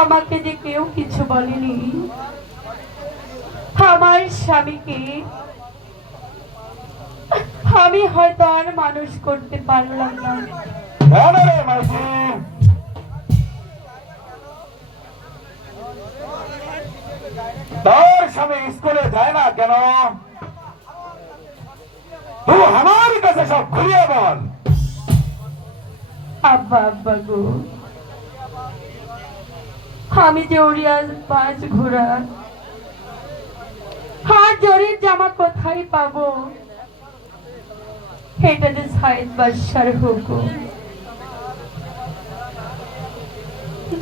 আমাকে যে কেউ কিছু বলেনি, আমার স্বামীকে আমি হয়তো আর মানুষ করতে পারলাম না। তোর স্বামী স্কুলে যায় না কেন? তুই আমার কাছে সব খুলিয়ে বল। আব্বা আব্বা গো, আমি যে উড়িয়ার পাঁচ ঘোড়া হাত জরির জামা কোথায় পাবো? এটা যে সাইদ বাদশার হুকুম।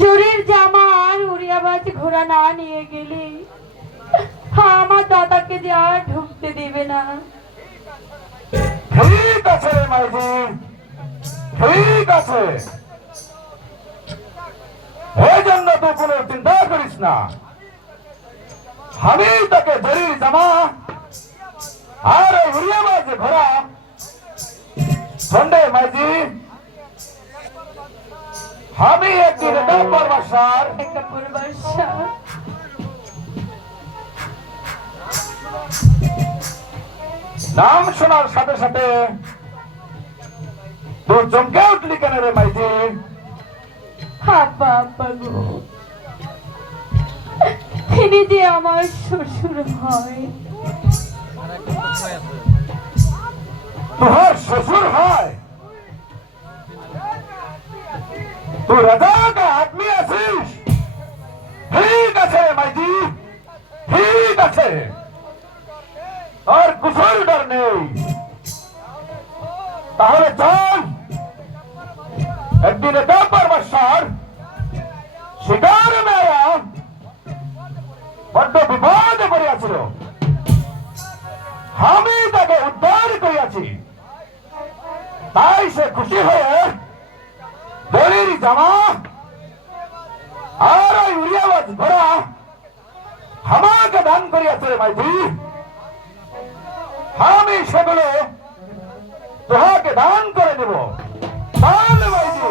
জরির জামা আর উড়িয়াবাজ ঘোড়া না নিয়ে গেলে আমার দাদাকে যে আর ঢুকতে দেবে না। ঠিক আছে রে মাইজি, ঠিক আছে। এই জন্য তুই কোনো চিন্তা করিস না। আমি তাকে জরির জামা আর উড়িয়াবাজ ঘোড়া সন্ডে মাইজি, আমি একদিন নাম শোনার সাথে সাথে তুই চমকে উঠলি কেন রে মাইজি? তিনি যে আমার শ্বশুর হয়। তোর শ্বশুর হয়? তুই রাজাকে আদমি আছিস? ঠিক আছে মাইজি, ঠিক আছে। আর কুসুর ডর নেই। তাহলে চল একদিন বাসার শিকার মেয়া বড্ড বিপদে পড়িয়াছিল। আমি তাকে উদ্ধার করিয়াছি। তাই সে খুশি হয়ে দড়ির জামা আর ওই উড়িয়াবাজ ঘোড়া আমাকে দান করিয়াছে মাইজি। আমি সেগুলো তোহাকে দান করে দেব। তাহলে মাইজি